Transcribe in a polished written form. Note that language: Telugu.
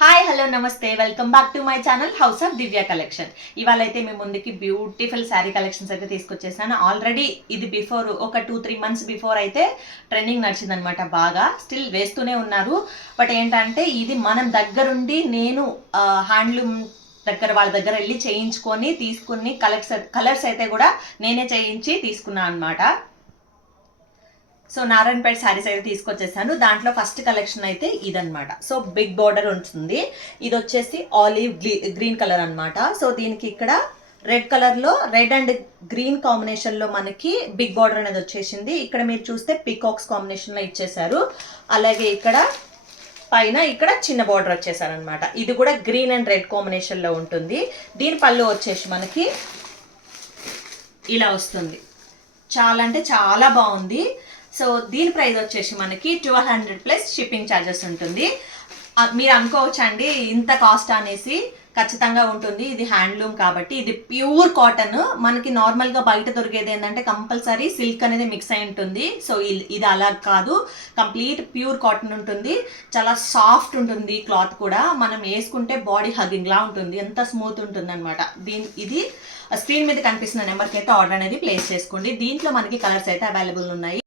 హాయ్ హలో నమస్తే welcome back to my channel house of Divya collection. ఇవాళ అయితే మీ ముందుకి బ్యూటిఫుల్ శారీ కలెక్షన్స్ అయితే తీసుకొచ్చేసాను. ఆల్రెడీ ఇది బిఫోర్ ఒక 2-3 months బిఫోర్ అయితే ట్రెండింగ్ నడిచిందనమాట. బాగా స్టిల్ వేస్తూనే ఉన్నారు. బట్ ఏంటంటే ఇది మనం దగ్గరుండి నేను హ్యాండ్లూమ్ దగ్గర వాళ్ళ దగ్గర వెళ్ళి చేయించుకొని తీసుకుని కలర్స్ అయితే కూడా నేనే చేయించి తీసుకున్నాను అనమాట. సో నారాయణపేట శారీస్ అయితే తీసుకొచ్చేసాను. దాంట్లో ఫస్ట్ కలెక్షన్ అయితే ఇదనమాట. సో బిగ్ బార్డర్ ఉంటుంది. ఇది వచ్చేసి ఆలివ్ గ్రీన్ కలర్ అనమాట. సో దీనికి ఇక్కడ రెడ్ కలర్లో రెడ్ అండ్ గ్రీన్ కాంబినేషన్లో మనకి బిగ్ బార్డర్ అనేది వచ్చేసింది. ఇక్కడ మీరు చూస్తే పీకాక్స్ కాంబినేషన్లో ఇచ్చేసారు. అలాగే ఇక్కడ పైన ఇక్కడ చిన్న బార్డర్ వచ్చేసారనమాట. ఇది కూడా గ్రీన్ అండ్ రెడ్ కాంబినేషన్లో ఉంటుంది. దీని పళ్ళు వచ్చేసి మనకి ఇలా వస్తుంది. చాలా అంటే చాలా బాగుంది. సో దీని ప్రైస్ వచ్చేసి మనకి 1200 ప్లస్ షిప్పింగ్ ఛార్జెస్ ఉంటుంది. మీరు అనుకోవచ్చండి ఇంత కాస్ట్ అనేసి. ఖచ్చితంగా ఉంటుంది. ఇది హ్యాండ్లూమ్ కాబట్టి ఇది ప్యూర్ కాటన్. మనకి నార్మల్గా బయట దొరికేది ఏంటంటే కంపల్సరీ సిల్క్ అనేది మిక్స్ అయి ఉంటుంది. సో ఇది అలా కాదు, కంప్లీట్ ప్యూర్ కాటన్ ఉంటుంది. చాలా సాఫ్ట్ ఉంటుంది క్లాత్ కూడా. మనం వేసుకుంటే బాడీ హగ్గింగ్ లా ఉంటుంది. ఎంత స్మూత్ ఉంటుంది అనమాట. ఇది స్క్రీన్ మీద కనిపిస్తున్న నెంబర్కి అయితే ఆర్డర్ అనేది ప్లేస్ చేసుకోండి. దీంట్లో మనకి కలర్స్ అయితే అవైలబుల్ ఉన్నాయి.